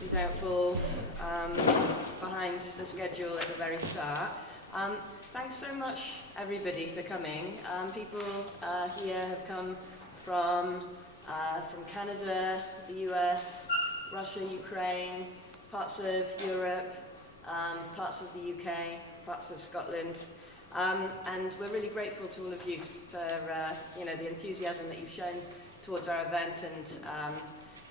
we don't fall behind the schedule at the very start. Thanks so much, everybody, for coming. People here have come from Canada, the US, Russia, Ukraine, parts of Europe, parts of the UK, parts of Scotland. And we're really grateful to all of you for the enthusiasm that you've shown towards our event, and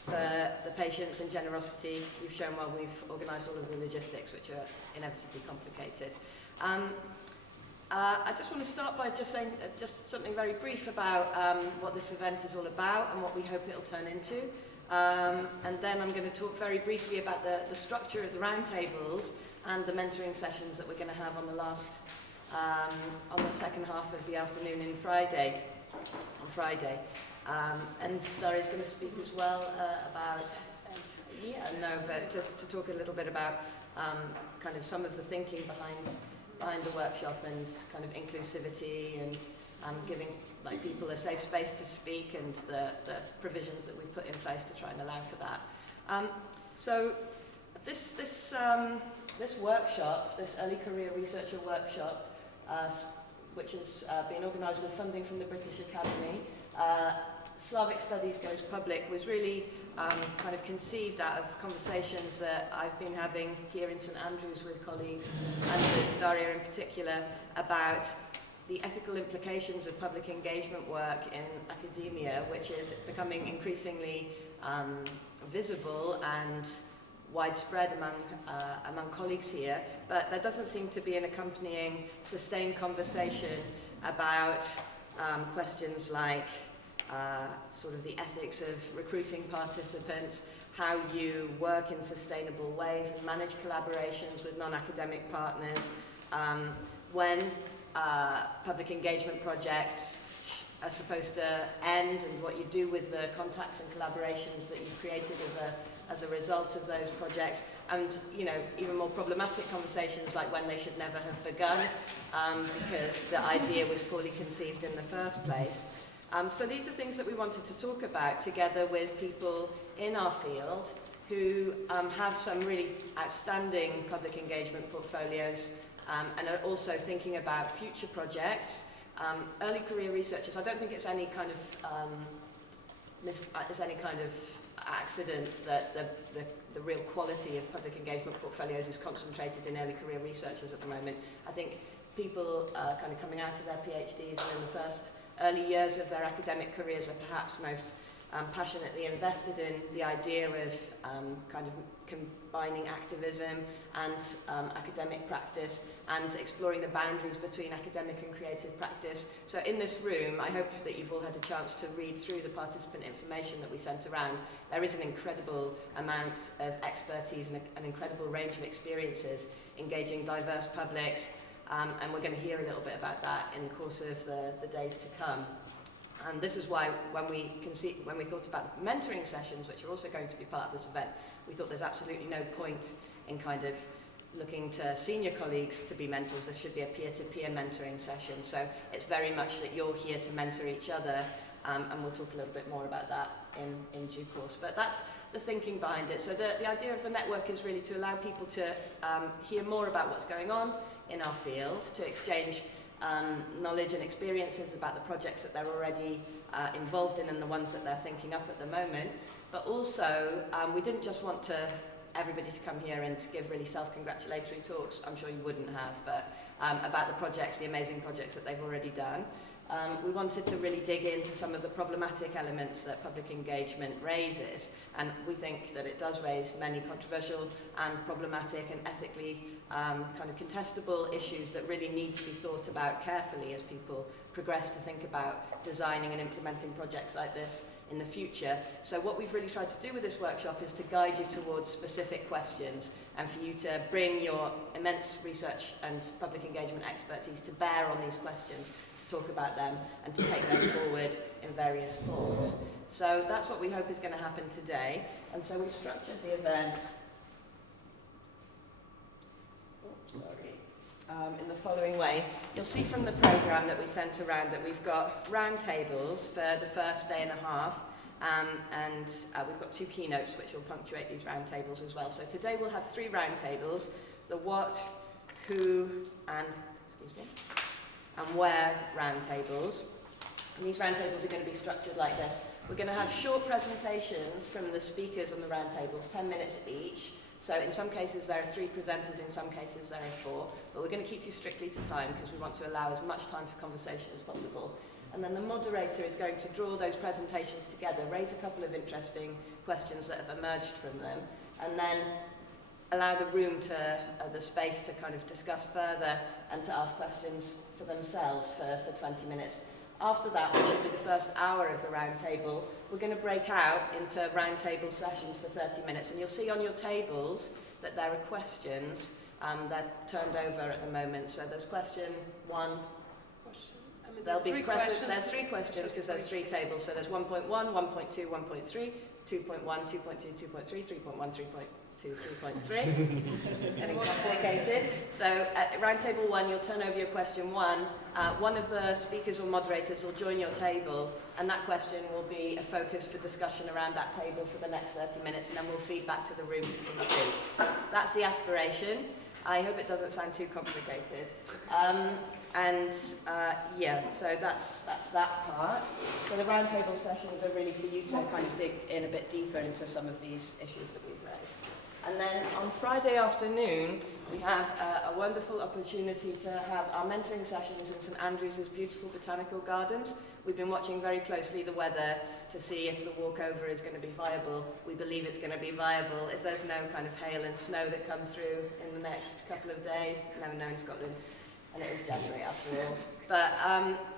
for the patience and generosity you've shown while we've organised all of the logistics, which are inevitably complicated. I just want to start by just saying just something very brief about what this event is all about and what we hope it'll turn into. And then I'm going to talk very briefly about the structure of the roundtables and the mentoring sessions that we're going to have on the second half of the afternoon on Friday. And Darya's going to speak as well but just to talk a little bit about kind of some of the thinking behind the workshop and kind of inclusivity and giving people a safe space to speak, and the provisions that we've put in place to try and allow for that. So this workshop, this early career researcher workshop, which has been organised with funding from the British Academy, SLAVIC Studies Goes Public, was really kind of conceived out of conversations that I've been having here in St Andrews with colleagues, and with Darya in particular, about the ethical implications of public engagement work in academia, which is becoming increasingly visible and widespread among colleagues here, but there doesn't seem to be an accompanying sustained conversation about questions like sort of the ethics of recruiting participants, how you work in sustainable ways and manage collaborations with non-academic partners, when public engagement projects are supposed to end, and what you do with the contacts and collaborations that you've created as a result of those projects, and even more problematic conversations like when they should never have begun, because the idea was poorly conceived in the first place. So these are things that we wanted to talk about together with people in our field who have some really outstanding public engagement portfolios, and are also thinking about future projects. Early career researchers, I don't think it's any kind of accident that the real quality of public engagement portfolios is concentrated in early career researchers at the moment. I think people kind of coming out of their PhDs and in the first early years of their academic careers are perhaps most passionately invested in the idea of kind of combining activism and academic practice, and exploring the boundaries between academic and creative practice. So in this room, I hope that you've all had a chance to read through the participant information that we sent around. There is an incredible amount of expertise and an incredible range of experiences engaging diverse publics, and we're going to hear a little bit about that in the course of the days to come. And this is why when we thought about the mentoring sessions, which are also going to be part of this event, we thought there's absolutely no point in kind of looking to senior colleagues to be mentors. This should be a peer-to-peer mentoring session. So it's very much that you're here to mentor each other, and we'll talk a little bit more about that in due course. But that's the thinking behind it. So the idea of the network is really to allow people to hear more about what's going on in our field, to exchange knowledge and experiences about the projects that they're already involved in and the ones that they're thinking up at the moment. But also, we didn't just want everybody to come here and give really self-congratulatory talks, I'm sure you wouldn't have, but about the projects, the amazing projects that they've already done. We wanted to really dig into some of the problematic elements that public engagement raises, and we think that it does raise many controversial and problematic and ethically kind of contestable issues that really need to be thought about carefully as people progress to think about designing and implementing projects like this in the future. So what we've really tried to do with this workshop is to guide you towards specific questions, and for you to bring your immense research and public engagement expertise to bear on these questions, to talk about them and to take them forward in various forms. So that's what we hope is going to happen today. And so we've structured the event in the following way. You'll see from the programme that we sent around that we've got roundtables for the first day and a half, We've got 2 keynotes which will punctuate these roundtables as well. So today we'll have 3 roundtables, the what, who, and where roundtables. And these roundtables are going to be structured like this. We're going to have short presentations from the speakers on the roundtables, 10 minutes each. So in some cases there are 3 presenters, in some cases there are 4, but we're going to keep you strictly to time because we want to allow as much time for conversation as possible. And then the moderator is going to draw those presentations together, raise a couple of interesting questions that have emerged from them, and then allow the room to, the space to kind of discuss further and to ask questions for themselves for 20 minutes. After that, which will be the first hour of the roundtable, we're going to break out into roundtable sessions for 30 minutes. And you'll see on your tables that there are questions that are turned over at the moment. So there's question 1. There'll be questions. There's 3 questions because there's 3 tables. So there's 1.1, 1.2, 1.3, 2.1, 2.2, 2.3, 3.1, 3.2, 3.3. Getting complicated. So at roundtable 1, you'll turn over your question 1. One of the speakers or moderators will join your table, and that question will be a focus for discussion around that table for the next 30 minutes, and then we'll feed back to the room to conclude. So that's the aspiration. I hope it doesn't sound too complicated. Yeah, so that's that part. So the roundtable sessions are really for you to kind of dig in a bit deeper into some of these issues that we've raised. And then on Friday afternoon, we have a wonderful opportunity to have our mentoring sessions in St Andrews' beautiful botanical gardens. We've been watching very closely the weather to see if the walkover is going to be viable. We believe it's going to be viable. If there's no kind of hail and snow that comes through in the next couple of days, no in Scotland, and it is January after all. But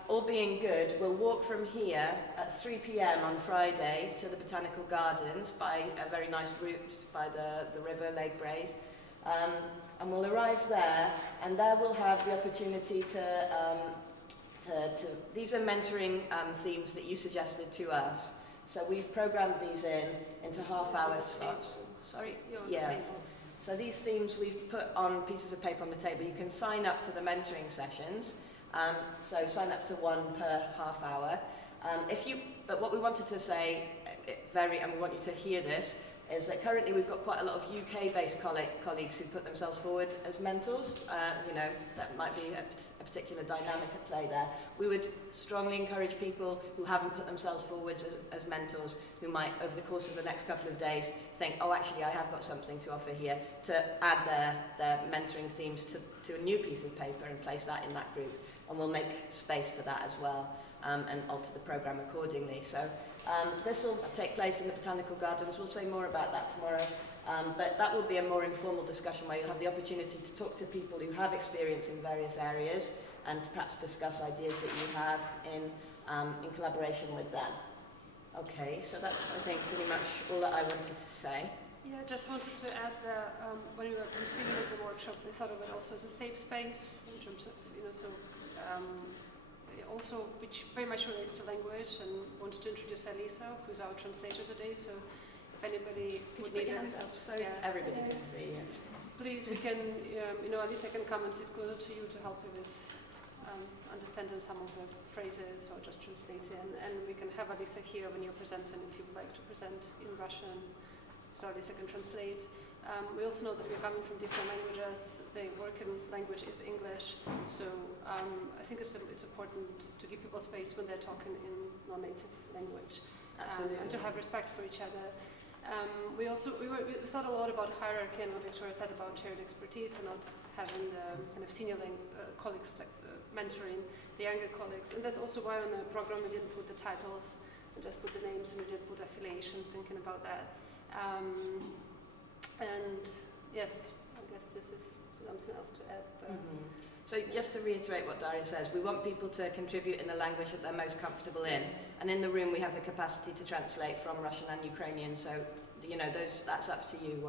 all being good, we'll walk from here at 3 p.m. on Friday to the Botanical Gardens by a very nice route by the river, Lake Braes. And we'll arrive there, and there we'll have the opportunity these are mentoring themes that you suggested to us. So we've programmed these into half-hour slots. Sorry? Yeah. So these themes we've put on pieces of paper on the table. You can sign up to the mentoring sessions. So sign up to 1 per half hour. But what we wanted to say, and we want you to hear this, is that currently we've got quite a lot of UK-based colleagues who put themselves forward as mentors. That might be a particular dynamic at play there. We would strongly encourage people who haven't put themselves forward as mentors, who might, over the course of the next couple of days, think, oh, actually, I have got something to offer here, to add their mentoring themes to a new piece of paper and place that in that group. And we'll make space for that as well, and alter the programme accordingly. So this will take place in the Botanical Gardens. We'll say more about that tomorrow. But that will be a more informal discussion where you'll have the opportunity to talk to people who have experience in various areas and perhaps discuss ideas that you have in collaboration with them. Okay, so that's, I think, pretty much all that I wanted to say. Yeah, just wanted to add that when we were conceiving the workshop, we thought of it also as a safe space in terms of, also which very much relates to language, and wanted to introduce Elisa, who's our translator today. So if anybody would need a up so everybody can see. Please, we can, Elisa can come and sit closer to you to help you with understanding some of the phrases or just translating. And we can have Elisa here when you're presenting if you would like to present in Russian. So Elisa can translate. We also know that we're coming from different languages. The working language is English. So I think it's important to give people space when they're talking in non-native language. Absolutely. And to have respect for each other. We thought a lot about hierarchy, and what Victoria said about shared expertise and not having the kind of senior colleagues mentoring the younger colleagues. And that's also why on the program we didn't put the titles, we just put the names, and we did put affiliations, thinking about that. And yes, I guess this is something else to add. So just to reiterate what Darya says, we want people to contribute in the language that they're most comfortable in. And in the room we have the capacity to translate from Russian and Ukrainian, so that's up to you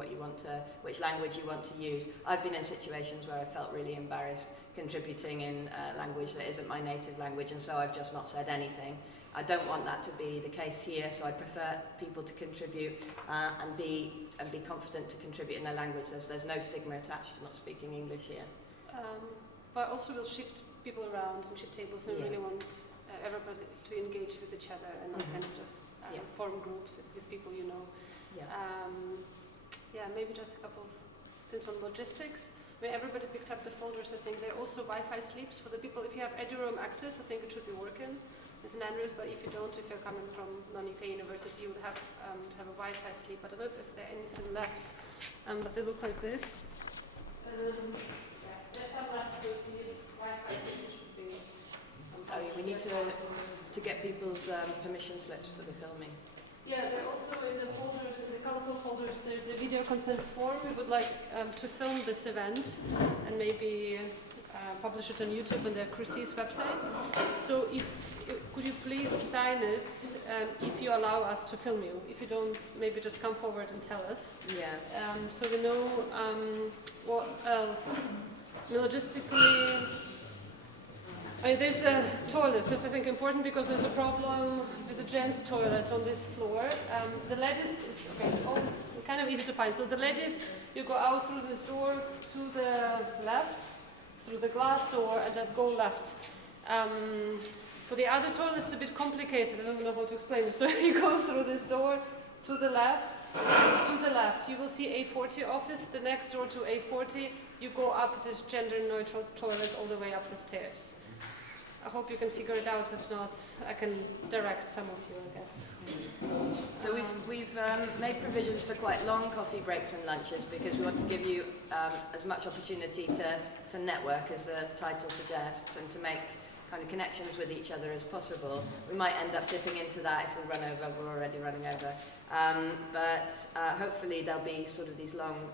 which language you want to use. I've been in situations where I felt really embarrassed contributing in language that isn't my native language, and so I've just not said anything. I don't want that to be the case here, so I prefer people to contribute and be confident to contribute in their language. There's no stigma attached to not speaking English here. But also we'll shift people around and shift tables, and really want everybody to engage with each other and not kind of just form groups with people you know. Maybe just a couple of things on logistics. I mean, everybody picked up the folders. I think there are also Wi-Fi sleeps for the people. If you have EduRoam access, I think it should be working. There's an Android, but if you don't, if you're coming from non-UK university, you would have to have a Wi-Fi sleep. I don't know if there's anything left, but they look like this. There's some left, so if you need Wi-Fi, it should be. We need to get people's permission slips for the filming. Yeah, they're also in the folders, in the colorful folders, there's a video consent form. We would like to film this event and maybe publish it on YouTube on the Crucis website. So could you please sign it if you allow us to film you? If you don't, maybe just come forward and tell us. Yeah. So we know what else. Logistically, there's toilets. This is, I think, important because there's a problem with the gents' toilet on this floor. The ladies is kind of easy to find. So the ladies, you go out through this door to the left, through the glass door, and just go left. For the other toilets, it's a bit complicated. I don't know how to explain it. So you go through this door to the left. To the left, you will see A40 office. The next door to A40, you go up this gender-neutral toilet all the way up the stairs. I hope you can figure it out. If not, I can direct some of you, I guess. So we've made provisions for quite long coffee breaks and lunches because we want to give you as much opportunity to network, as the title suggests, and to make kind of connections with each other as possible. We might end up dipping into that if we run over. We're already running over. But hopefully there'll be sort of these long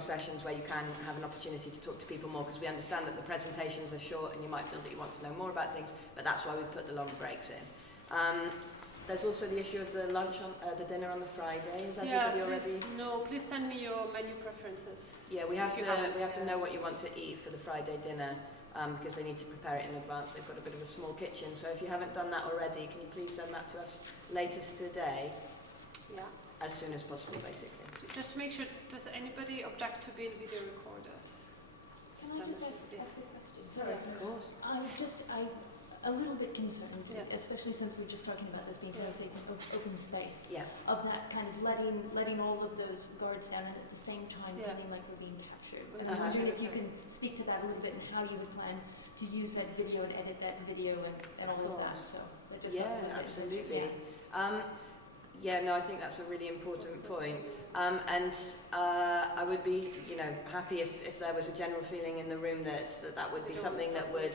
sessions where you can have an opportunity to talk to people more, because we understand that the presentations are short and you might feel that you want to know more about things, but that's why we put the long breaks in. There's also the issue of the lunch on the dinner on the Friday. Is everybody already? Please send me your menu preferences. Yeah, we have to know what you want to eat for the Friday dinner, because they need to prepare it in advance. They've got a bit of a small kitchen, so if you haven't done that already, can you please send that to us latest today? Yeah. As soon as possible, basically. So just to make sure, does anybody object to being video recorders? Can I just ask a question? Sorry, of course. I'm a little bit concerned, Yeah. especially since we're just talking about this being created in open space, Yeah. of that kind of letting all of those guards down and at the same time Yeah. feeling like we're being captured. With And I'm the wondering if you can speak to that a little bit and how you would plan to use that video and edit that video and all of that. So that just Absolutely. I think that's a really important point. I would be, happy if there was a general feeling in the room that would be something that would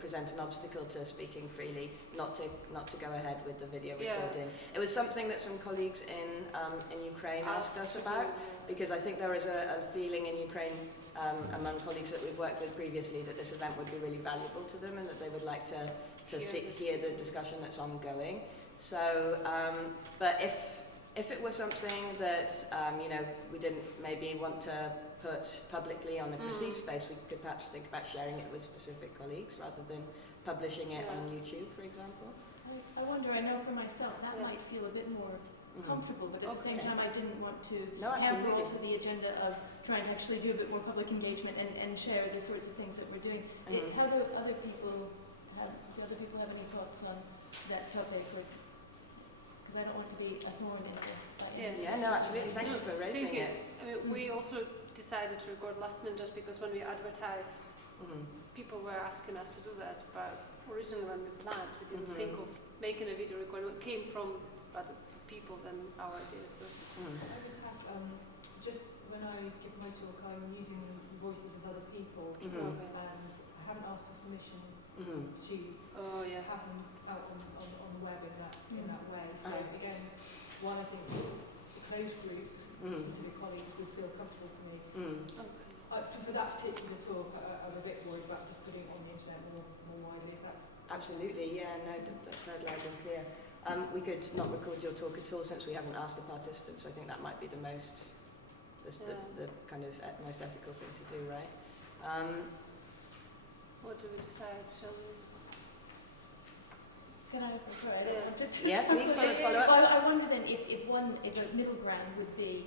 present an obstacle to speaking freely, not to go ahead with the video recording. It was something that some colleagues in Ukraine asked us about, because I think there is a feeling in Ukraine among colleagues that we've worked with previously that this event would be really valuable to them and that they would like to hear the discussion that's ongoing. So, but if it was something that we didn't maybe want to put publicly on a Crucis space, we could perhaps think about sharing it with specific colleagues rather than publishing it on YouTube, for example. I wonder, I know for myself, that might feel a bit more comfortable, but at the same time I didn't want to hamper also the agenda of trying to actually do a bit more public engagement and share the sorts of things that we're doing. How do other people have any thoughts on that topic? Because I don't want to be a thorn in this. Absolutely. Thank you for raising it. I mean, we also decided to record last minute just because when we advertised, people were asking us to do that. But originally when we planned, we didn't think of making a video recording. It came from other people than our idea. So. I would have, just when I give my talk, I'm using voices of other people, and I haven't asked for permission to have them out on the web in that way. So again, one, I think the closed group, specific colleagues would feel comfortable for me. For that particular talk, I'm a bit worried about just putting it on the internet more widely. If that's absolutely, that's heard loud and clear. We could not record your talk at all since we haven't asked the participants. I think that might be the kind of most ethical thing to do, right? What do we decide? Shall we? Can I? Sorry, please follow up. Well, I wonder then if a middle ground would be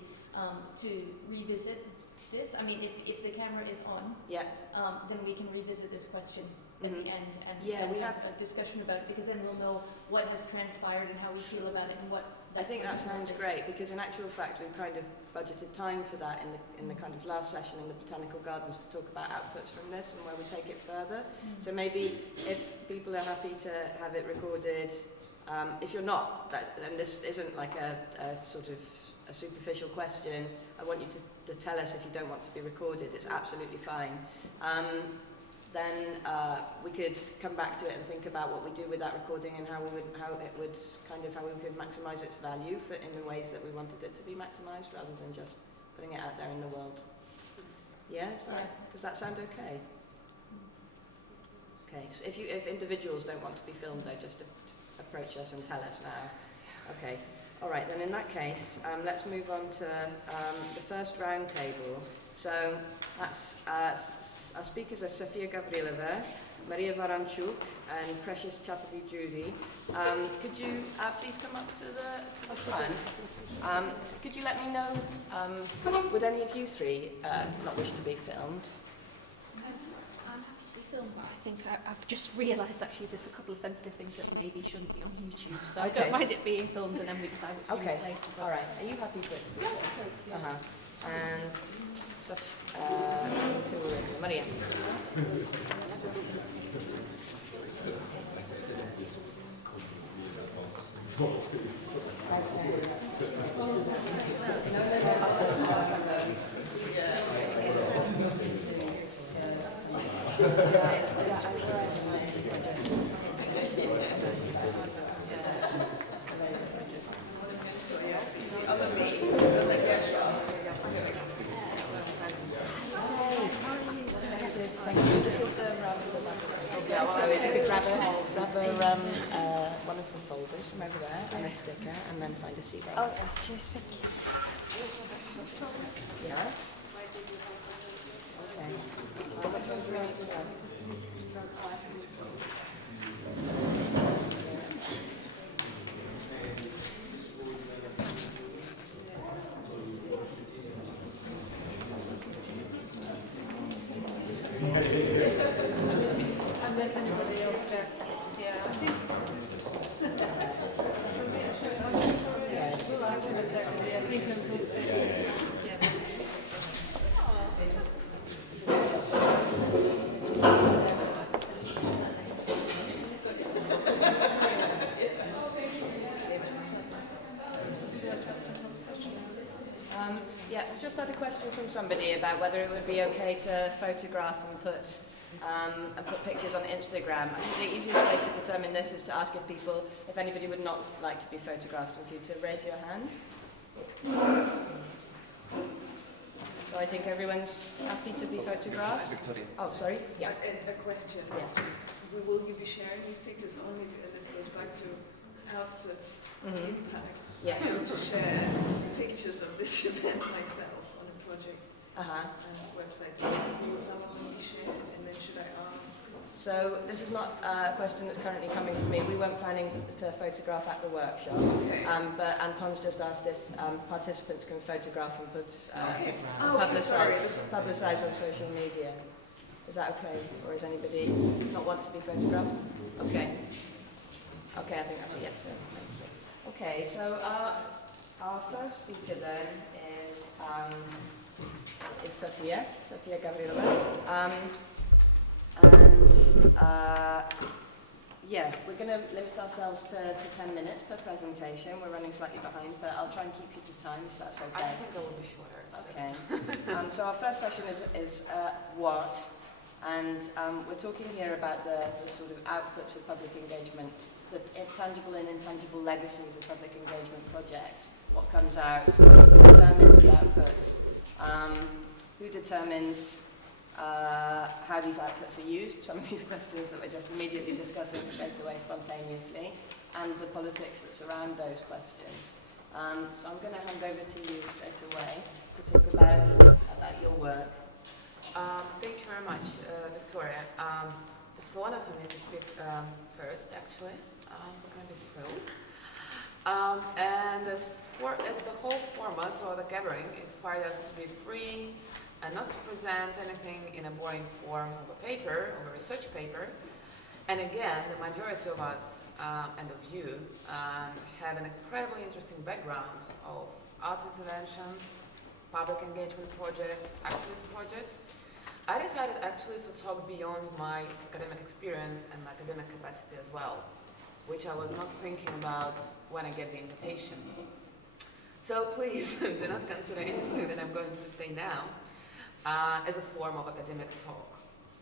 to revisit this. I mean, if the camera is on, then we can revisit this question at the end and we have a discussion about it, because then we'll know what has transpired and how we feel about it and what. I think that sounds great, because in actual fact we've kind of budgeted time for that in the kind of last session in the Botanical Gardens to talk about outputs from this and where we take it further. So maybe if people are happy to have it recorded, if you're not, then this isn't like a sort of a superficial question. I want you to tell us if you don't want to be recorded. It's absolutely fine. Then we could come back to it and think about what we do with that recording and how we could maximise its value in the ways that we wanted it to be maximised, rather than just putting it out there in the world. Does that sound okay? Okay. So if individuals don't want to be filmed, though, just approach us and tell us now. Okay. All right. Then in that case, let's move on to the first roundtable. So that's our speakers are Sofiya Gavrilova, Maria Voronchuk, and Precious Chatterje-Doody. Could you please come up to the front? Could you let me know, would any of you three not wish to be filmed? I'm happy to be filmed, but I think I've just realised actually there's a couple of sensitive things that maybe shouldn't be on YouTube, so I don't mind it being filmed and then we decide what to do later. All right. Are you happy for it to be filmed? Yes, of course. And Maria. Grab one of the folders from over there and a sticker, and then find a seat. Oh, cheers, thank you. Yeah? Okay. Which ones do we need to grab? Unless anybody else there. I've just had a question from somebody about whether it would be okay to photograph and put pictures on Instagram. I think the easiest way to determine this is to ask if anybody would not like to be photographed, and for you to raise your hand. So I think everyone's happy to be photographed. Victoria. Oh, sorry. Yeah. A question. Yeah. We will give you sharing these pictures only if this goes back to output impact. Yeah. I want to share pictures of this event myself on a project website. Will some of them be shared, and then should I ask? So this is not a question that's currently coming from me. We weren't planning to photograph at the workshop, but Anton's just asked if participants can photograph and put publicise on social media. Is that okay, or does anybody not want to be photographed? Okay. Okay, I think that's a yes. Then. Okay, so our first speaker then is Sofiya Gavrilova. We're going to limit ourselves to 10 minutes per presentation. We're running slightly behind, but I'll try and keep you to time if that's okay. I think it will be shorter. Okay. So our first session is what? And we're talking here about the sort of outputs of public engagement, the tangible and intangible legacies of public engagement projects. What comes out, who determines the outputs, who determines how these outputs are used, some of these questions that we're just immediately discussing straight away spontaneously, and the politics that surround those questions. So I'm going to hand over to you straight away to talk about your work. Thank you very much, Victoria. It's an honor for me to speak first, actually. I'm a bit thrilled. And as the whole format or the gathering inspired us to be free and not to present anything in a boring form of a paper, of a research paper, And again, the majority of us and of you have an incredibly interesting background of art interventions, public engagement projects, activist projects. I decided actually to talk beyond my academic experience and my academic capacity as well, which I was not thinking about when I get the invitation. So please do not consider anything that I'm going to say now as a form of academic talk.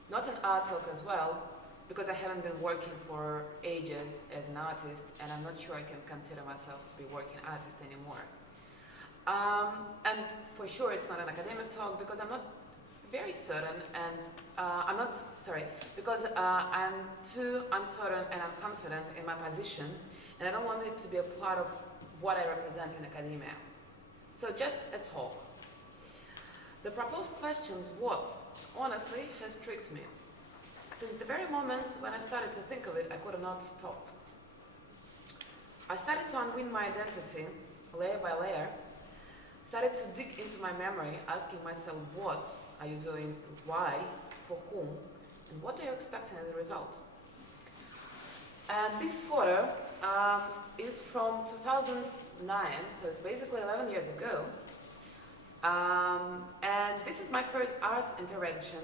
Not an art talk as well, because I haven't been working for ages as an artist, and I'm not sure I can consider myself to be a working artist anymore. And for sure it's not an academic talk, because I'm not very certain, and because I'm too uncertain and unconfident in my position, and I don't want it to be a part of what I represent in academia. So just a talk. The proposed questions, what, honestly, has tricked me. Since the very moment when I started to think of it, I could not stop. I started to unwind my identity, layer by layer, started to dig into my memory, asking myself, what are you doing, why, for whom, and what are you expecting as a result? And this photo is from 2009, so it's basically 11 years ago. And this is my first art intervention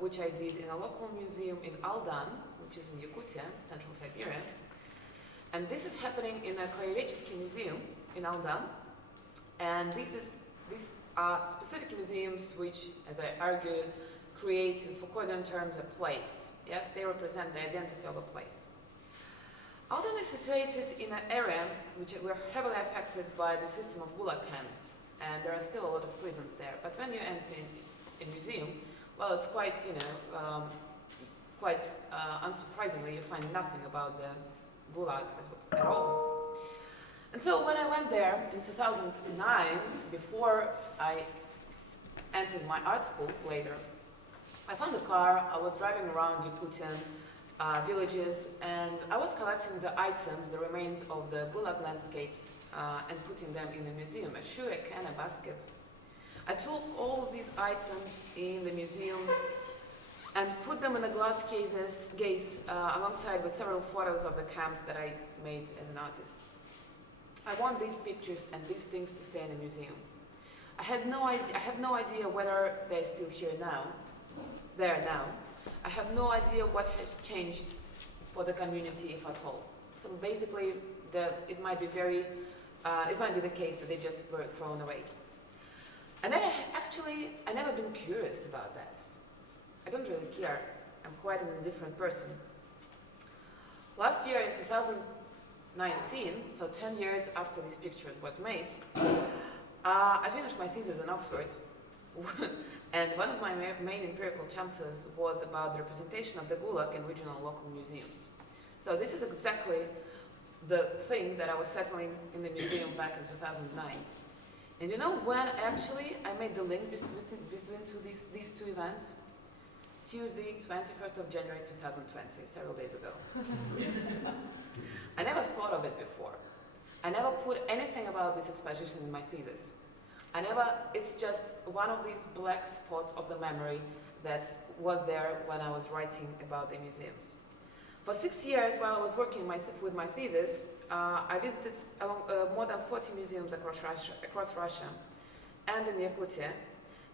which I did in a local museum in Aldan, which is in Yakutia, Central Siberia. And this is happening in a Kraevechesky museum in Aldan. And these are specific museums which, as I argue, create in Foucauldian terms a place. Yes, they represent the identity of a place. Aldan is situated in an area which were heavily affected by the system of Gulag camps. And there are still a lot of prisons there. But when you enter a museum, well, it's quite, unsurprisingly, you find nothing about the Gulag at all. And so when I went there in 2009, before I entered my art school later, I found a car, I was driving around Yakutian villages, and I was collecting the items, the remains of the Gulag landscapes, and putting them in the museum, a shoe, a can, a basket. I took all of these items in the museum and put them in a glass case alongside with several photos of the camps that I made as an artist. I want these pictures and these things to stay in the museum. I have no idea whether they're still there now. I have no idea what has changed for the community, if at all. So basically, it might be the case that they just were thrown away. I never been curious about that. I don't really care. I'm quite an indifferent person. Last year in 2019, so 10 years after these pictures was made, I finished my thesis in Oxford. And one of my main empirical chapters was about the representation of the Gulag in regional local museums. So this is exactly the thing that I was settling in the museum back in 2009. And you know when actually I made the link between these two events? Tuesday, 21st of January 2020, several days ago. I never thought of it before. I never put anything about this exposition in my thesis. It's just one of these black spots of the memory that was there when I was writing about the museums. For 6 years, while I was working with my thesis, I visited more than 40 museums across Russia and in Yakutia,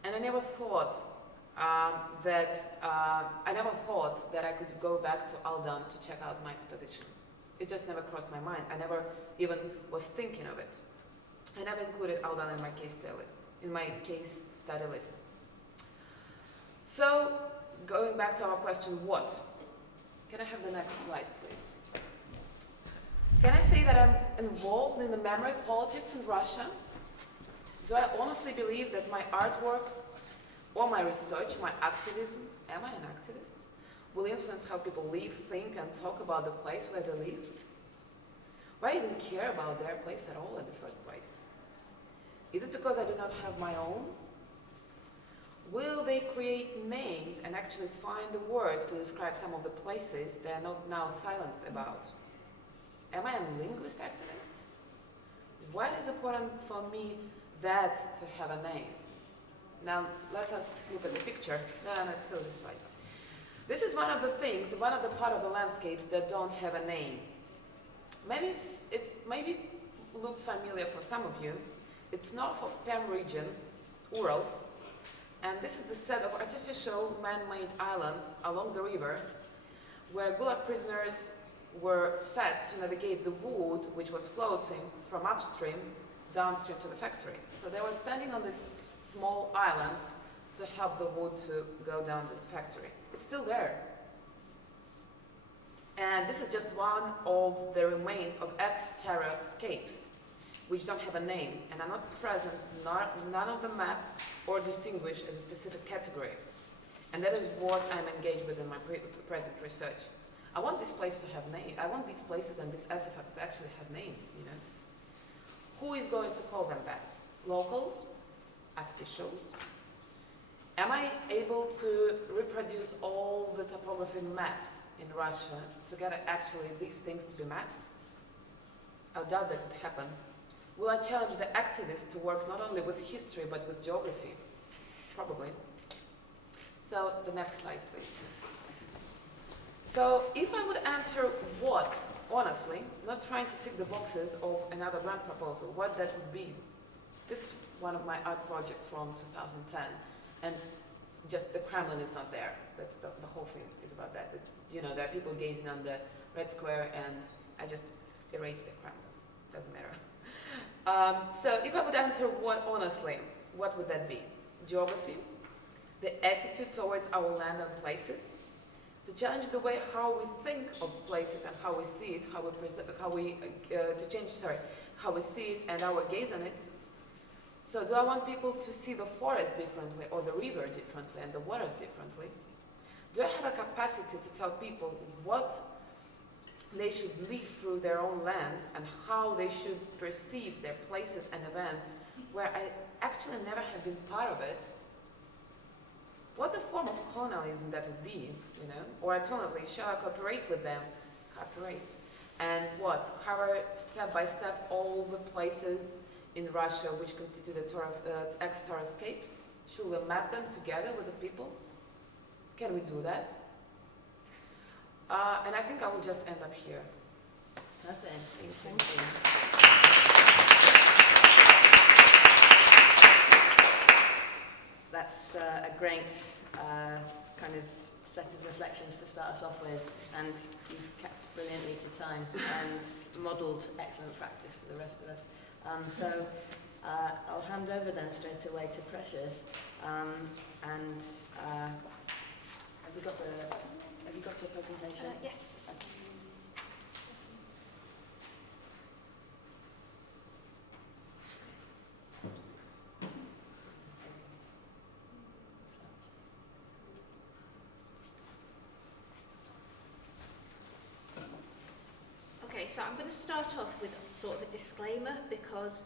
and I never thought that I could go back to Aldan to check out my exposition. It just never crossed my mind. I never even was thinking of it. I never included Aldan in my case study list. So, going back to our question, what? Can I have the next slide, please? Can I say that I'm involved in the memory politics in Russia? Do I honestly believe that my artwork or my research, my activism, am I an activist, will influence how people live, think, and talk about the place where they live? Why even care about their place at all in the first place? Is it because I do not have my own? Will they create names and actually find the words to describe some of the places they are not now silenced about? Am I a linguist activist? Why is it important for me to have a name? Now, let us look at the picture. No, it's still this slide. This is one of the things, one of the part of the landscapes that don't have a name. Maybe it look familiar for some of you. It's north of Perm region, Urals, and this is the set of artificial man-made islands along the river where Gulag prisoners were set to navigate the wood which was floating from upstream downstream to the factory. So they were standing on these small islands to help the wood to go down to the factory. It's still there. And this is just one of the remains of ex-terrascapes, which don't have a name and are not present, none of the map or distinguished as a specific category. And that is what I'm engaged with in my present research. I want this place to have names. I want these places and these artifacts to actually have names, you know. Who is going to call them that? Locals? Officials? Am I able to reproduce all the topography maps in Russia to get actually these things to be mapped? I doubt that could happen. Will I challenge the activists to work not only with history but with geography? Probably. So the next slide, please. So if I would answer what, honestly, not trying to tick the boxes of another grant proposal, what that would be. This is one of my art projects from 2010, and just the Kremlin is not there. That's the whole thing is about that. You know, there are people gazing on the Red Square, and I just erased the Kremlin. Doesn't matter. So if I would answer what honestly, what would that be? Geography, the attitude towards our land and places, to challenge the way how we think of places and how we see it, how we see it and our gaze on it. So do I want people to see the forest differently or the river differently and the waters differently? Do I have a capacity to tell people what they should live through their own land and how they should perceive their places and events where I actually never have been part of it? What the form of colonialism that would be, you know? Or alternatively, shall I cooperate with them? Cooperate. And what? Cover step by step all the places in Russia which constitute ex-terrascapes? Should we map them together with the people? Can we do that? And I think I will just end up here. Perfect. Thank you. That's a great kind of set of reflections to start us off with, and you've kept brilliantly to time and modelled excellent practice for the rest of us. So I'll hand over then straight away to Precious. And have you got the presentation? Yes. Okay, so I'm going to start off with sort of a disclaimer because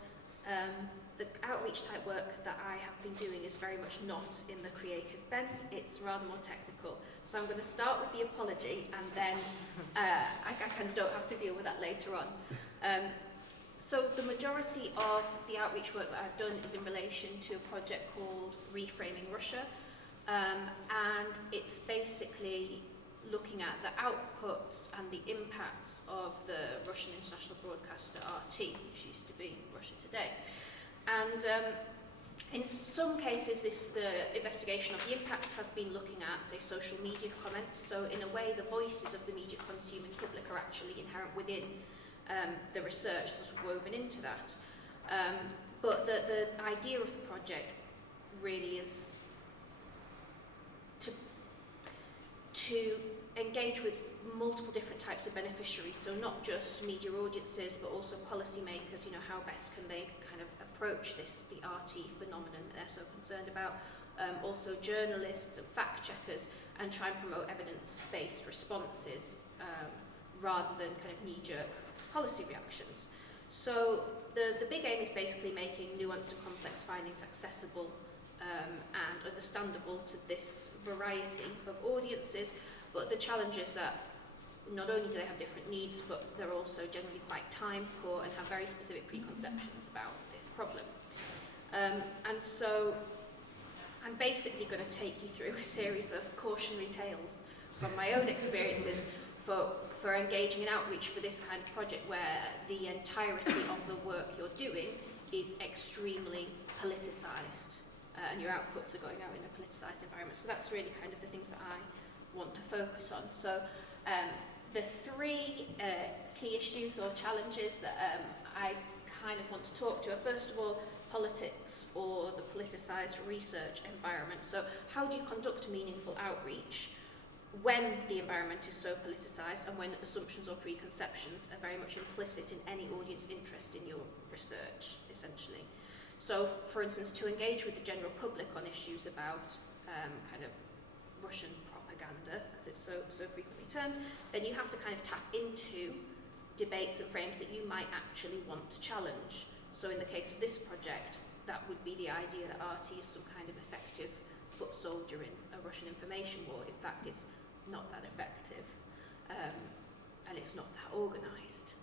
the outreach type work that I have been doing is very much not in the creative bent, it's rather more technical. So I'm going to start with the apology and then I kind of don't have to deal with that later on. So the majority of the outreach work that I've done is in relation to a project called Reframing Russia, and it's basically looking at the outputs and the impacts of the Russian international broadcaster RT, which used to be Russia Today. And in some cases, the investigation of the impacts has been looking at, say, social media comments. So in a way, the voices of the media consuming public are actually inherent within the research, sort of woven into that. But the idea of the project really is to engage with multiple different types of beneficiaries, so not just media audiences, but also policymakers, you know, how best can they kind of approach the RT phenomenon that they're so concerned about, also journalists and fact checkers, and try and promote evidence-based responses rather than kind of knee-jerk policy reactions. So the big aim is basically making nuanced and complex findings accessible and understandable to this variety of audiences, but the challenge is that not only do they have different needs, but they're also generally quite time poor and have very specific preconceptions about this problem. And so I'm basically going to take you through a series of cautionary tales from my own experiences for engaging in outreach for this kind of project where the entirety of the work you're doing is extremely politicised and your outputs are going out in a politicised environment. So that's really kind of the things that I want to focus on. So the three key issues or challenges that I kind of want to talk to are, first of all, politics or the politicised research environment. So how do you conduct meaningful outreach when the environment is so politicised and when assumptions or preconceptions are very much implicit in any audience interest in your research, essentially? So, for instance, to engage with the general public on issues about kind of Russian propaganda, as it's so frequently termed, then you have to kind of tap into debates and frames that you might actually want to challenge. So in the case of this project, that would be the idea that RT is some kind of effective foot soldier in a Russian information war. In fact, it's not that effective, and it's not that organised.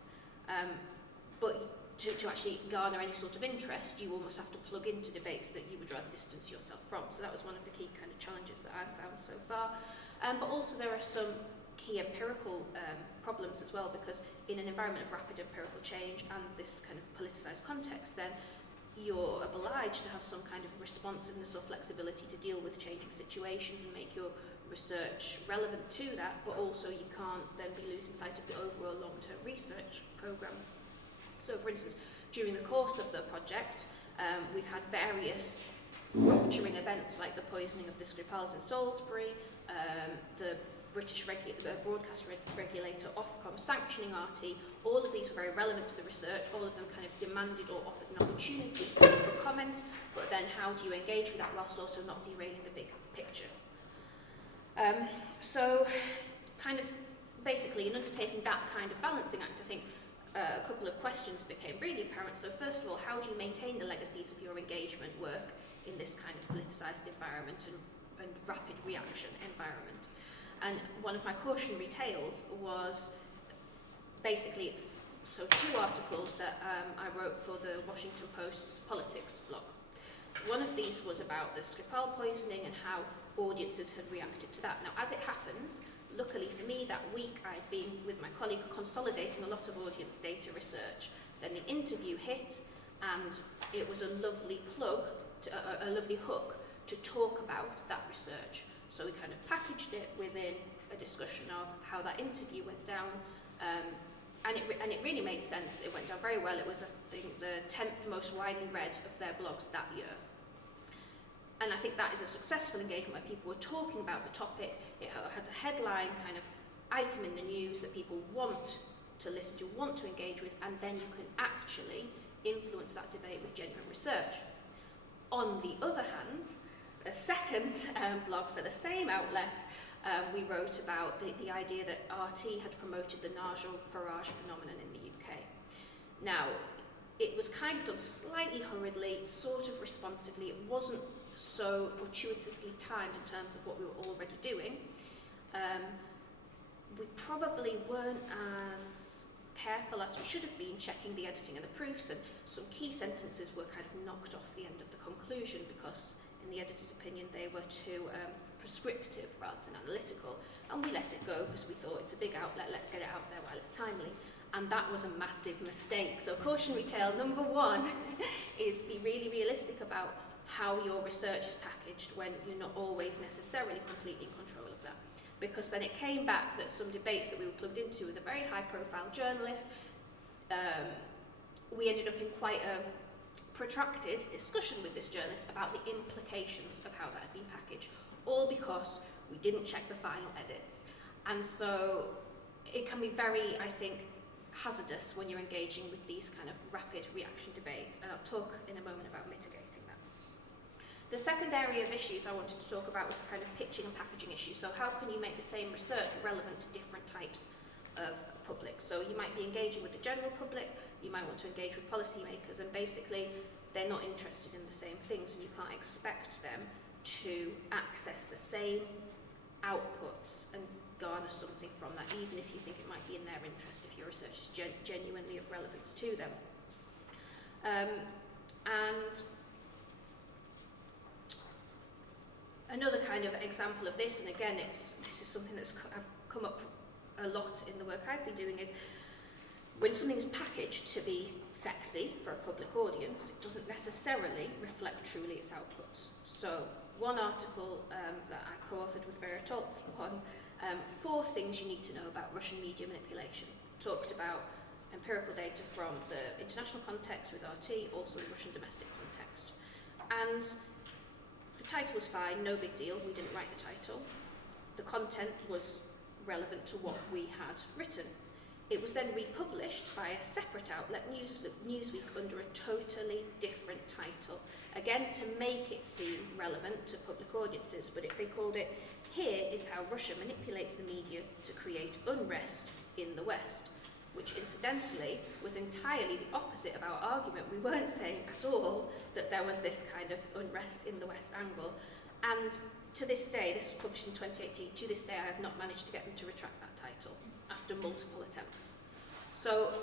But to actually garner any sort of interest, you almost have to plug into debates that you would rather distance yourself from. So that was one of the key kind of challenges that I've found so far. But also there are some key empirical problems as well, because in an environment of rapid empirical change and this kind of politicised context, then you're obliged to have some kind of responsiveness or flexibility to deal with changing situations and make your research relevant to that, but also you can't then be losing sight of the overall long-term research programme. So for instance, during the course of the project, we've had various rupturing events like the poisoning of the Skripals in Salisbury, the British broadcast regulator Ofcom sanctioning RT. All of these were very relevant to the research. All of them kind of demanded or offered an opportunity for comment, but then how do you engage with that whilst also not derailing the big picture? So kind of basically in undertaking that kind of balancing act, I think a couple of questions became really apparent. So first of all, how do you maintain the legacies of your engagement work in this kind of politicised environment and rapid reaction environment? And one of my cautionary tales was basically two articles that I wrote for the Washington Post's politics blog. One of these was about the Skripal poisoning and how audiences had reacted to that. Now, as it happens, luckily for me, that week I'd been with my colleague consolidating a lot of audience data research. Then the interview hit, and it was a lovely plug, a lovely hook to talk about that research. So we kind of packaged it within a discussion of how that interview went down, and it really made sense. It went down very well. It was, I think, the 10th most widely read of their blogs that year. And I think that is a successful engagement where people were talking about the topic. It has a headline kind of item in the news that people want to listen to, want to engage with, and then you can actually influence that debate with genuine research. On the other hand, a second blog for the same outlet, we wrote about the idea that RT had promoted the Nigel Farage phenomenon in the UK. Now, it was kind of done slightly hurriedly, sort of responsively. It wasn't so fortuitously timed in terms of what we were already doing. We probably weren't as careful as we should have been checking the editing and the proofs, and some key sentences were kind of knocked off the end of the conclusion because, in the editor's opinion, they were too prescriptive rather than analytical, and we let it go because we thought it's a big outlet, let's get it out there while it's timely. And that was a massive mistake. So cautionary tale number one is be really realistic about how your research is packaged when you're not always necessarily completely in control of that. Because then it came back that some debates that we were plugged into with a very high profile journalist, we ended up in quite a protracted discussion with this journalist about the implications of how that had been packaged, all because we didn't check the final edits. And so it can be very, I think, hazardous when you're engaging with these kind of rapid reaction debates, and I'll talk in a moment about mitigating that. The second area of issues I wanted to talk about was the kind of pitching and packaging issue. So how can you make the same research relevant to different types of public? So you might be engaging with the general public, you might want to engage with policymakers, and basically they're not interested in the same things, and you can't expect them to access the same outputs and garner something from that, even if you think it might be in their interest if your research is genuinely of relevance to them. And another kind of example of this, and again, this is something that's come up a lot in the work I've been doing, is when something is packaged to be sexy for a public audience, it doesn't necessarily reflect truly its outputs. So one article that I co-authored with Voronchuk on 4 things you need to know about Russian media manipulation. Talked about empirical data from the international context with RT, also the Russian domestic context. And the title was fine, no big deal, we didn't write the title. The content was relevant to what we had written. It was then republished by a separate outlet, Newsweek, under a totally different title. Again, to make it seem relevant to public audiences, but they called it, "Here is how Russia manipulates the media to create unrest in the West," which incidentally was entirely the opposite of our argument. We weren't saying at all that there was this kind of unrest in the West angle. And to this day, this was published in 2018, to this day I have not managed to get them to retract that title after multiple attempts. So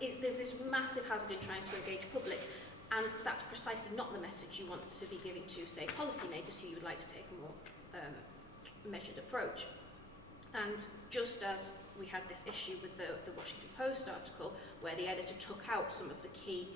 there's this massive hazard in trying to engage public, and that's precisely not the message you want to be giving to, say, policymakers who you would like to take a more measured approach. And just as we had this issue with the Washington Post article, where the editor took out some of the key,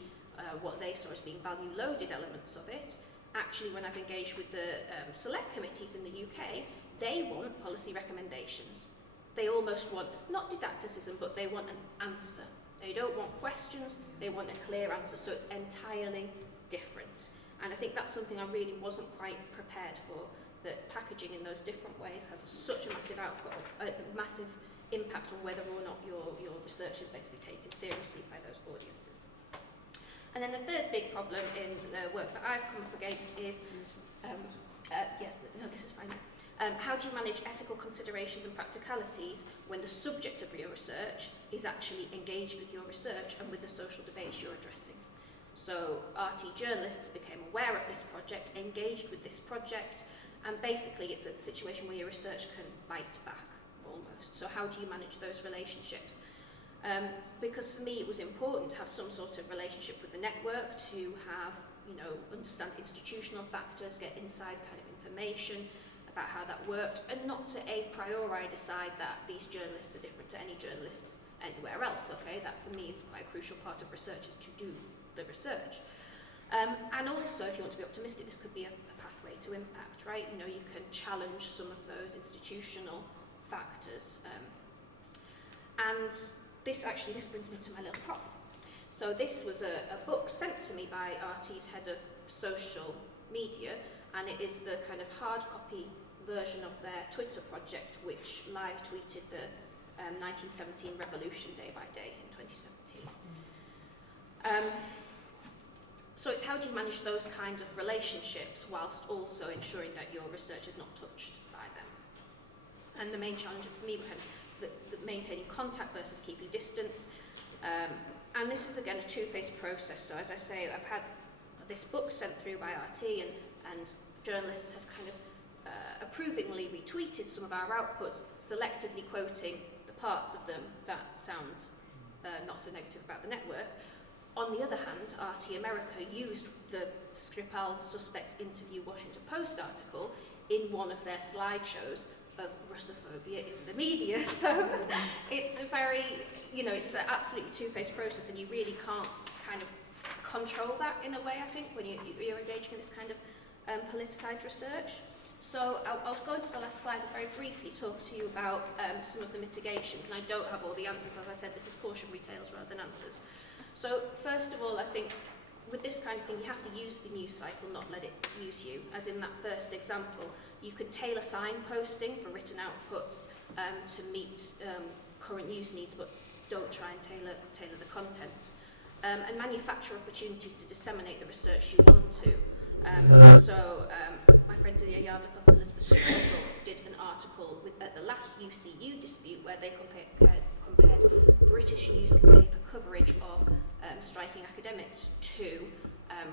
what they saw as being value-loaded elements of it, actually when I've engaged with the select committees in the UK, they want policy recommendations. They almost want, not didacticism, but they want an answer. They don't want questions, they want a clear answer, so it's entirely different. And I think that's something I really wasn't quite prepared for, that packaging in those different ways has such a massive output, a massive impact on whether or not your research is basically taken seriously by those audiences. And then the third big problem in the work that I've come up against is, this is fine. How do you manage ethical considerations and practicalities when the subject of your research is actually engaged with your research and with the social debates you're addressing? So RT journalists became aware of this project, engaged with this project, and basically it's a situation where your research can bite back, almost. So how do you manage those relationships? Because for me it was important to have some sort of relationship with the network, to have, understand institutional factors, get inside kind of information about how that worked, and not to a priori decide that these journalists are different to any journalists anywhere else, okay? That for me is quite a crucial part of research, is to do the research. And also, if you want to be optimistic, this could be a pathway to impact, right? You can challenge some of those institutional factors. And this brings me to my little prop. So this was a book sent to me by RT's head of social media, and it is the kind of hard copy version of their Twitter project, which live tweeted the 1917 revolution day by day in 2017. So it's how do you manage those kinds of relationships whilst also ensuring that your research is not touched by them? And the main challenges for me were kind of the maintaining contact versus keeping distance. And this is again a two-phase process. So as I say, I've had this book sent through by RT, and journalists have kind of approvingly retweeted some of our outputs, selectively quoting the parts of them that sound not so negative about the network. On the other hand, RT America used the Skripal Suspects Interview Washington Post article in one of their slideshows of Russophobia in the media. So it's a very, it's an absolutely two-phase process, and you really can't kind of control that in a way, I think, when you're engaging in this kind of politicised research. So I'll go into the last slide and very briefly talk to you about some of the mitigations, and I don't have all the answers. As I said, this is cautionary tales rather than answers. So first of all, I think with this kind of thing, you have to use the news cycle, not let it use you. As in that first example, you could tailor signposting for written outputs to meet current news needs, but don't try and tailor the content. And manufacture opportunities to disseminate the research you want to. My friends Ilya Yardlikov and Elizabeth Schiff did an article at the last UCU dispute where they compared British newspaper coverage of striking academics to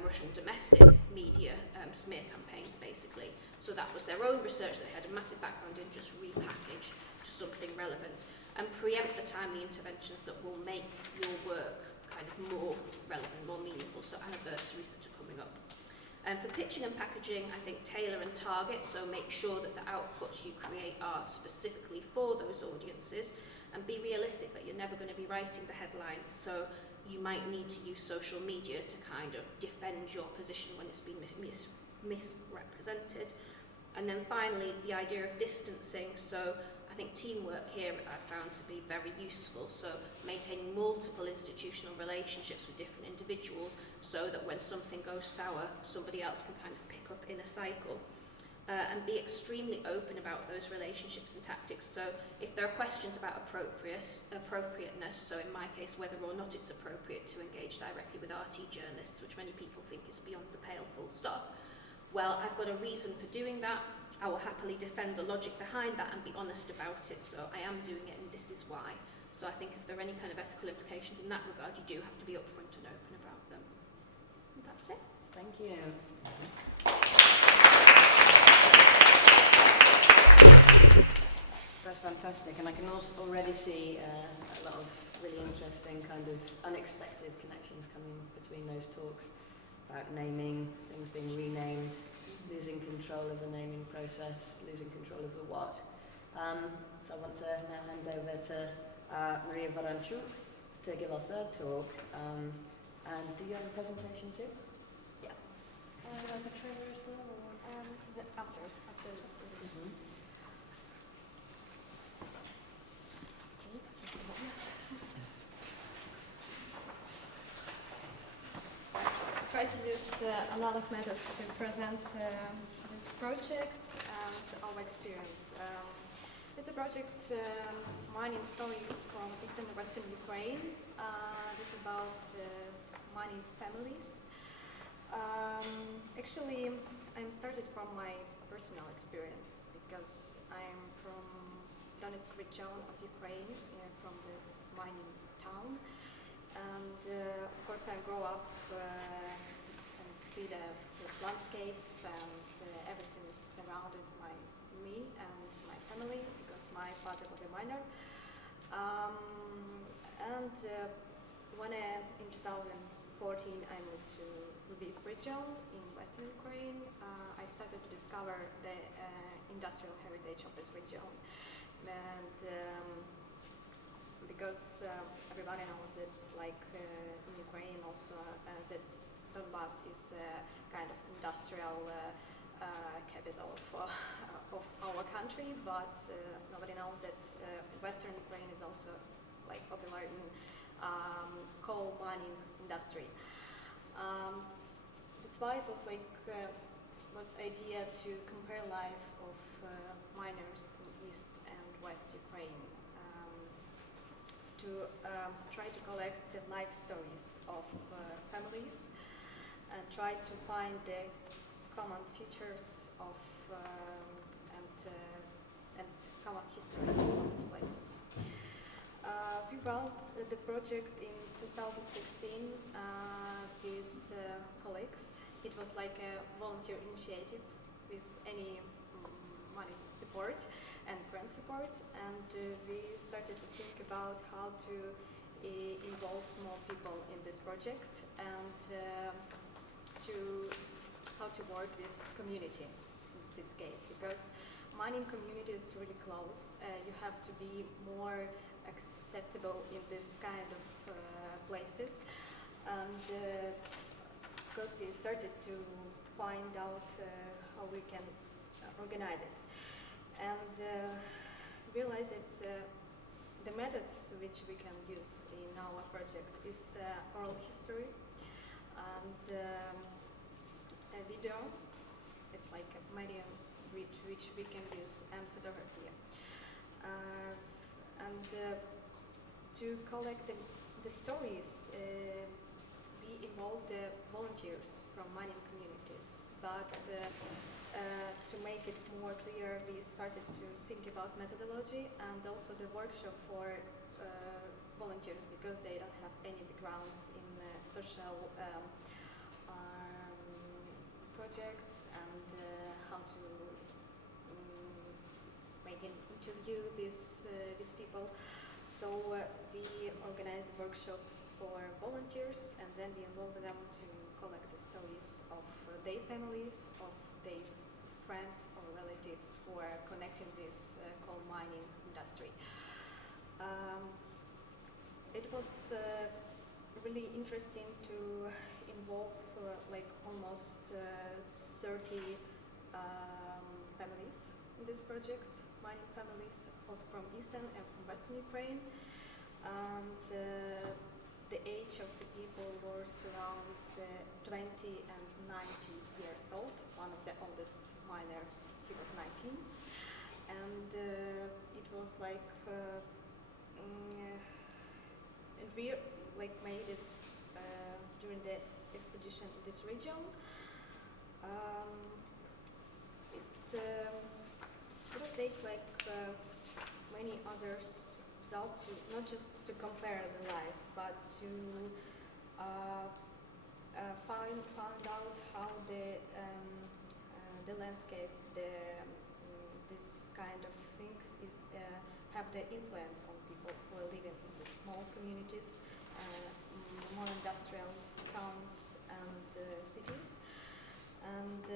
Russian domestic media smear campaigns, basically. So that was their own research that they had a massive background in, just repackaged to something relevant, and preempt the timely interventions that will make your work kind of more relevant, more meaningful, so anniversaries that are coming up. And for pitching and packaging, I think tailor and target, so make sure that the outputs you create are specifically for those audiences, and be realistic that you're never going to be writing the headlines, so you might need to use social media to kind of defend your position when it's been misrepresented. And then finally, the idea of distancing, so I think teamwork here I found to be very useful, so maintaining multiple institutional relationships with different individuals so that when something goes sour, somebody else can kind of pick up in a cycle. And be extremely open about those relationships and tactics. So if there are questions about appropriateness, so in my case whether or not it's appropriate to engage directly with RT journalists, which many people think is beyond the pale full stop, well, I've got a reason for doing that. I will happily defend the logic behind that and be honest about it, so I am doing it and this is why. So I think if there are any kind of ethical implications in that regard, you do have to be upfront and open about them. And that's it. Thank you. That's fantastic, and I can also already see a lot of really interesting kind of unexpected connections coming between those talks about naming, things being renamed, losing control of the naming process, losing control of the what. So I want to now hand over to Maria Voronchuk to give our third talk. And do you have a presentation too? Yeah. The trailer as well? Or? After. Mm-hmm. Try to use a lot of methods to present this project and our experience. It's a project mining stories from eastern and western Ukraine. It's about mining families. Actually, I'm started from my personal experience because I'm from Donetsk region of Ukraine, from the mining town. And of course I grow up and see those landscapes and everything is surrounded by me and my family because my father was a miner. When in 2014 I moved to Lviv region in western Ukraine, I started to discover the industrial heritage of this region. And because everybody knows it's like in Ukraine also that Donbass is a kind of industrial capital of our country, but nobody knows that Western Ukraine is also like popular in coal mining industry. That's why it was like was the idea to compare life of miners in East and West Ukraine. To try to collect the life stories of families and try to find the common features of and common history of these places. We wrote the project in 2016 with colleagues. It was like a volunteer initiative with any money support and grant support, and we started to think about how to involve more people in this project and how to work with community in this case, because mining community is really close. You have to be more acceptable in this kind of places, and because we started to find out how we can organize it. And realize that the methods which we can use in our project is oral history and a video. It's like a medium which we can use, and photography. To collect the stories, we involved the volunteers from mining communities, but to make it more clear, we started to think about methodology and also the workshop for volunteers, because they don't have any backgrounds in social projects and how to make an interview with people. So we organized workshops for volunteers, and then we involved them to collect the stories of their families, of their friends or relatives who are connected with coal mining industry. It was really interesting to involve like almost 30 families in this project, mining families, also from eastern and from western Ukraine. And the age of the people was around 20 and 90 years old. One of the oldest miner, he was 19. And it was like, and we like made it during the expedition in this region. It was take like many others results to not just to compare the life, but to find out how the landscape, this kind of things is have the influence on people who are living in the small communities, more industrial towns and cities, and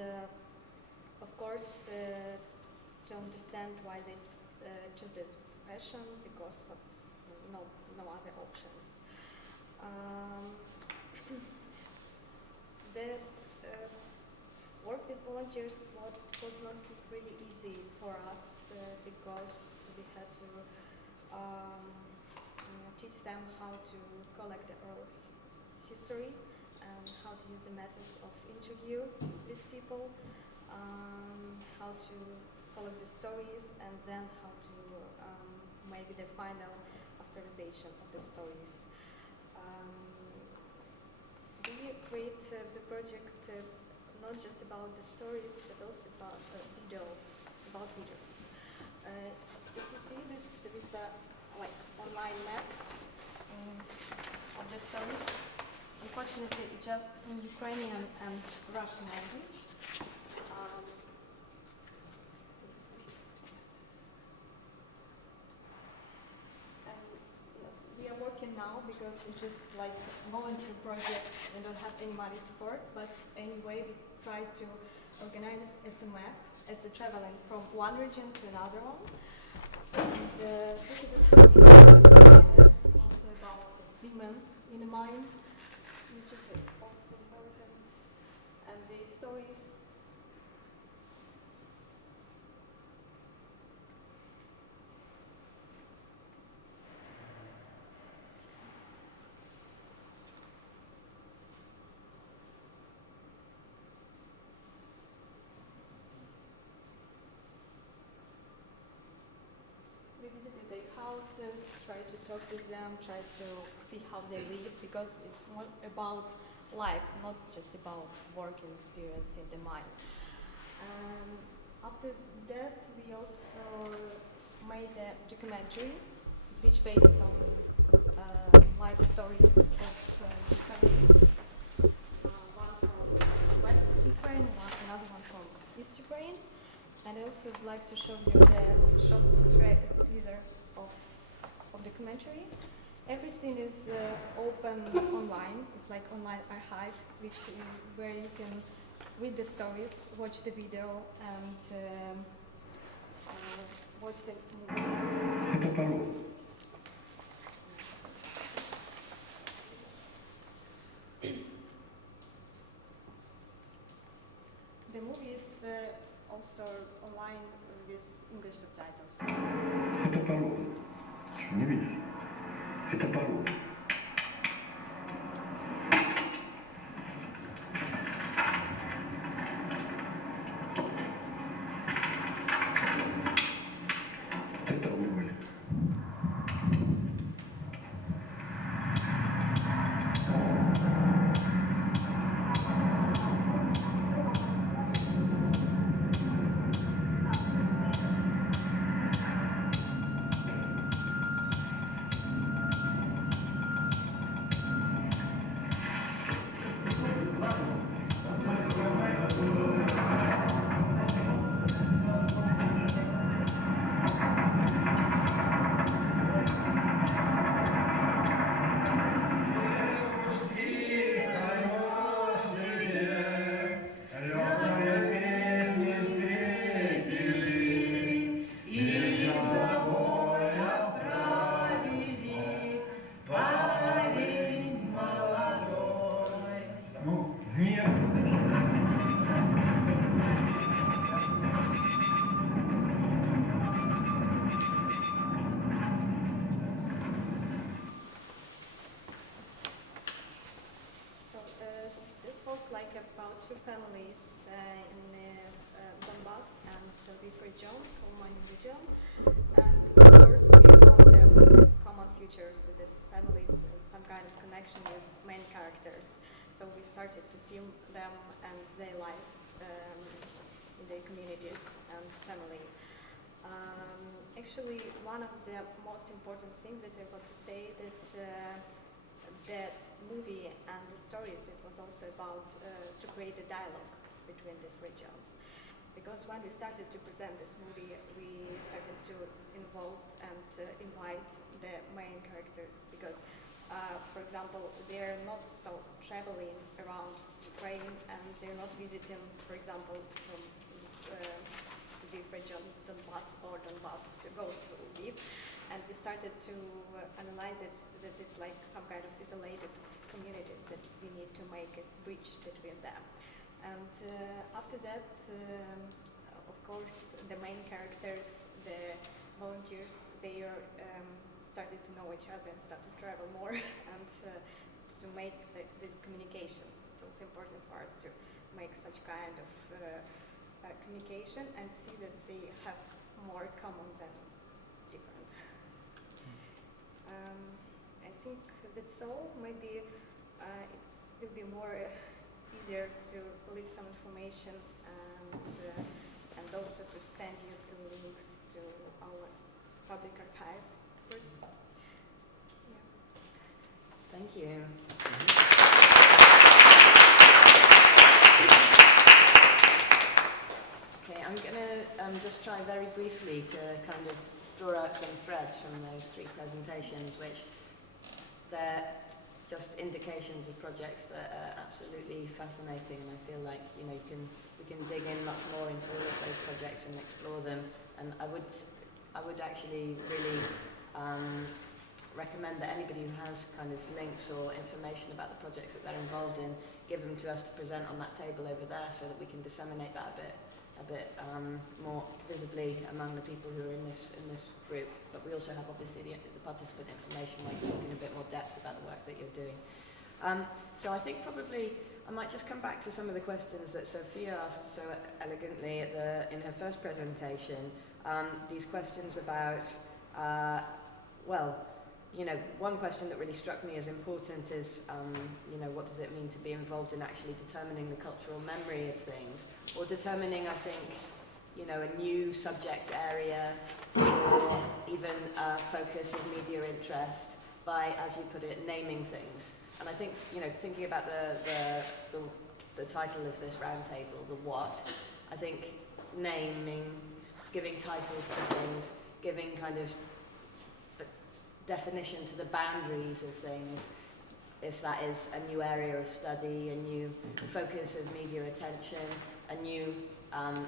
of course to understand why they choose this profession, because of no other options. The work with volunteers was not really easy for us because we had to teach them how to collect the oral history and how to use the methods of interview with people, how to collect the stories, and then how to make the final authorization of the stories. We create the project not just about the stories, but also about videos. If you see this with a like online map of the stories, unfortunately it's just in Ukrainian and Russian language. We are working now because it's just like volunteer project. We don't have any money support, but anyway, we try to organize it as a map, as a traveling from one region to another one. And this is a story about the miners, also about the women in a mine, which is also important. And the stories. We visited their houses, tried to talk to them, tried to see how they live, because it's more about life, not just about working experience in the mine. After that, we also made a documentary which based on life stories of two families, one from West Ukraine, another one from East Ukraine. And I also would like to show you the short teaser of documentary. Everything is open online. It's like online archive, where you can read the stories, watch the video, and watch the movie. The movie is also online with English subtitles. Это пароль. Что, не видишь? Это пароль. Это уголь. like about two families in Donbass and Lviv region, Humanities region, and of course we found common features with these families, some kind of connection with main characters. So we started to film them and their lives in their communities and family. Actually, one of the most important things that I want to say that the movie and the stories, it was also about to create a dialogue between these regions. Because when we started to present this movie, we started to involve and invite the main characters because, for example, they're not so traveling around Ukraine and they're not visiting, for example, from the region Donbass to go to Lviv. And we started to analyze it that it's like some kind of isolated communities that we need to make a bridge between them. And after that, of course, the main characters, the volunteers, they started to know each other and started to travel more and to make this communication. It's also important for us to make such kind of communication and see that they have more common than different. I think that's all. Maybe it will be more easier to leave some information and also to send you the links to our public archive. Yeah. Thank you. Okay, I'm going to just try very briefly to kind of draw out some threads from those three presentations, which they're just indications of projects that are absolutely fascinating, and I feel like we can dig in much more into all of those projects and explore them. And I would actually really recommend that anybody who has kind of links or information about the projects that they're involved in, give them to us to present on that table over there, so that we can disseminate that a bit more visibly among the people who are in this group. But we also have obviously the participant information where you can talk in a bit more depth about the work that you're doing. So I think probably I might just come back to some of the questions that Sofiya asked so elegantly in her first presentation. These questions about, one question that really struck me as important is, what does it mean to be involved in actually determining the cultural memory of things, or determining, I think, a new subject area, or even a focus of media interest by, as you put it, naming things. And I think, thinking about the title of this roundtable, the what, I think naming, giving titles to things, giving kind of definition to the boundaries of things, if that is a new area of study, a new focus of media attention, a new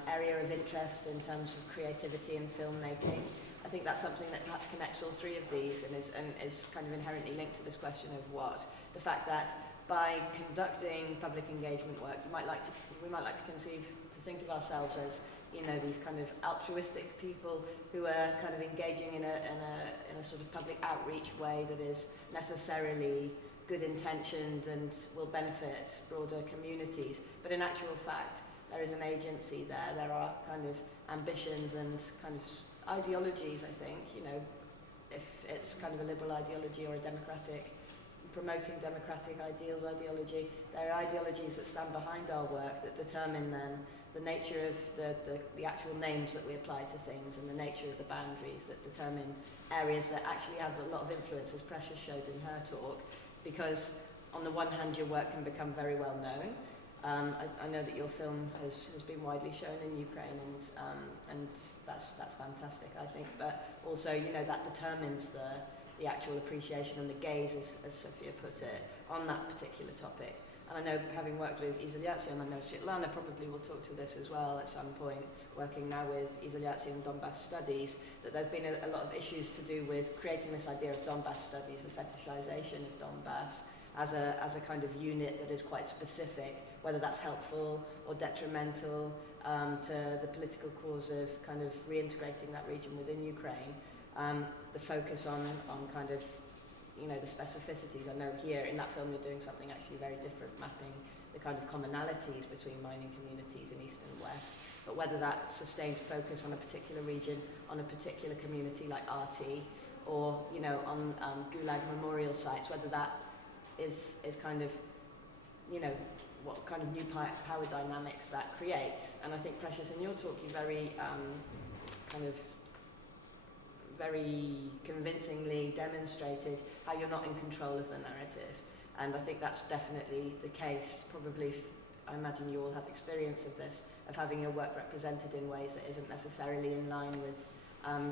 area of interest in terms of creativity and filmmaking. I think that's something that perhaps connects all three of these and is kind of inherently linked to this question of what. The fact that by conducting public engagement work, we might like to conceive, to think of ourselves as these kind of altruistic people who are kind of engaging in a sort of public outreach way that is necessarily good intentioned and will benefit broader communities. But in actual fact, there is an agency there. There are kind of ambitions and kind of ideologies, I think, if it's kind of a liberal ideology or a democratic, promoting democratic ideals ideology, there are ideologies that stand behind our work that determine then the nature of the actual names that we apply to things and the nature of the boundaries that determine areas that actually have a lot of influence, as Precious showed in her talk, because on the one hand your work can become very well known. I know that your film has been widely shown in Ukraine and that's fantastic, I think, but also that determines the actual appreciation and the gaze, as Sofiya put it, on that particular topic. And I know, having worked with Izolyatsiya, and I know Svetlana probably will talk to this as well at some point, working now with Izolyatsiya and Donbass studies, that there's been a lot of issues to do with creating this idea of Donbass studies, the fetishization of Donbass, as a kind of unit that is quite specific, whether that's helpful or detrimental to the political cause of kind of reintegrating that region within Ukraine. The focus on kind of the specificities. I know here in that film you're doing something actually very different, mapping kind of commonalities between mining communities in East and West, but whether that sustained focus on a particular region, on a particular community like RT, or, you know, on Gulag memorial sites, whether that is kind of, you know, what kind of new power dynamics that creates. And I think, Precious, in your talk, you very very convincingly demonstrated how you're not in control of the narrative. And I think that's definitely the case. Probably, I imagine you all have experience of this, of having your work represented in ways that isn't necessarily in line with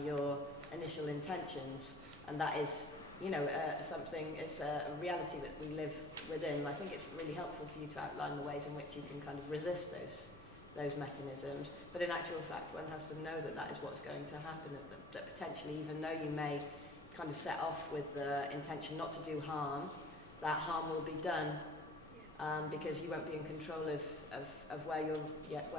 your initial intentions. And that is, you know, something, it's a reality that we live within. I think it's really helpful for you to outline the ways in which you can kind of resist those mechanisms. But in actual fact, one has to know that that is what's going to happen, that potentially, even though you may kind of set off with the intention not to do harm, that harm will be done because you won't be in control of where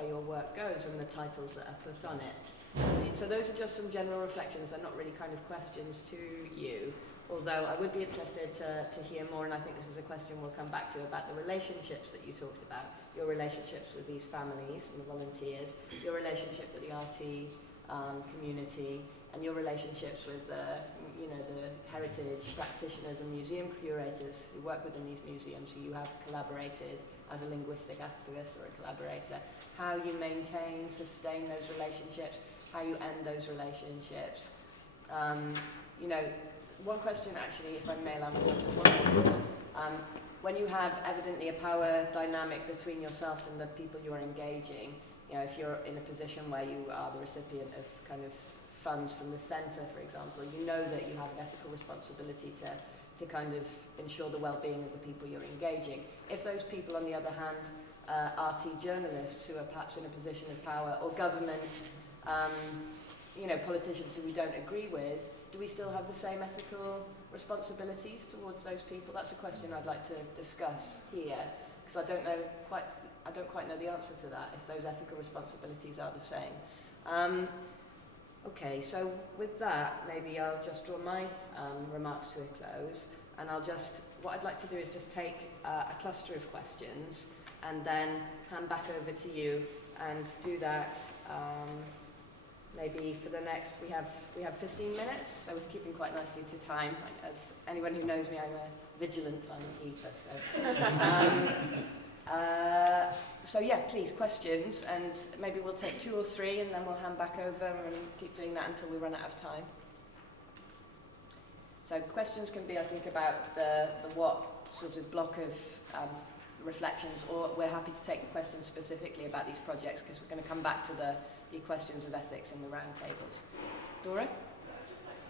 your work goes and the titles that are put on it. So those are just some general reflections. They're not really kind of questions to you, although I would be interested to hear more, and I think this is a question we'll come back to, about the relationships that you talked about, your relationships with these families and the volunteers, your relationship with the RT community, and your relationships with you know, the heritage practitioners and museum curators who work within these museums, who you have collaborated as a linguistic activist or a collaborator, how you maintain, sustain those relationships, how you end those relationships. You know, one question actually, if I may allow myself to one, when you have evidently a power dynamic between yourself and the people you are engaging, you know, if you're in a position where you are the recipient of kind of funds from the centre, for example, you know that you have an ethical responsibility to kind of ensure the well-being of the people you're engaging. If those people, on the other hand, RT journalists who are perhaps in a position of power, or government, you know, politicians who we don't agree with, do we still have the same ethical responsibilities towards those people? That's a question I'd like to discuss here, because I don't quite know the answer to that, if those ethical responsibilities are the same. Okay, so with that, maybe I'll just draw my remarks to a close, and what I'd like to do is just take a cluster of questions and then hand back over to you and do that maybe for the next, we have 15 minutes, so we're keeping quite nicely to time. As anyone who knows me, I'm a vigilant timekeeper, so yeah, please, questions, and maybe we'll take 2 or 3 and then we'll hand back over and keep doing that until we run out of time. So questions can be, I think, about the what sort of block of reflections, or we're happy to take questions specifically about these projects, because we're going to come back to the questions of ethics in the roundtables. Dora? Just like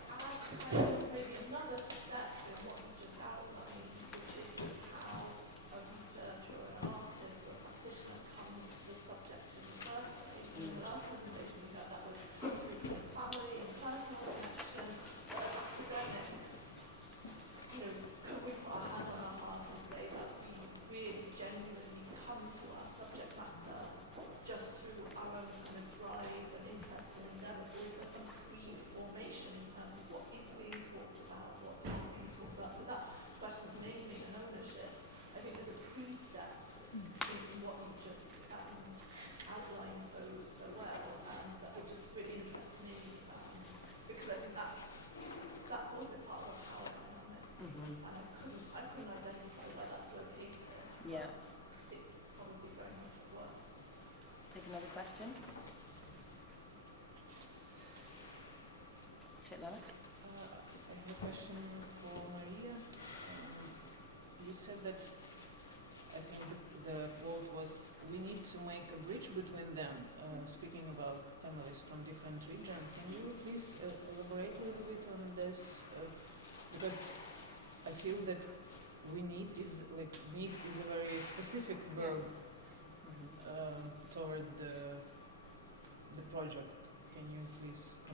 to add maybe another step in what you just outlined, which is how a researcher or an artist or a practitioner comes to the subject in the first place. In the last presentation we had, that was family and personal connection, but academics, you know, could we put our hand on our heart and say that we really genuinely come to our subject matter just through our own kind of drive and interest and endeavour? Or is there some pre-formation in terms of what is being talked about, what's not being talked about? So that question of naming and ownership, I think there's a pre-step in what you just outlined so well, and that would just really interest me, because I think that's also part of our power dynamic, and I couldn't identify where that's located. Yeah. It's probably very much at work. Take another question. Svetlana? I have a question for Maria. You said that, I think the quote was, we need to make a bridge between them, speaking about families from different regions. Can you please elaborate a little bit on this? Because I feel that need is a very specific verb toward the project. Can you please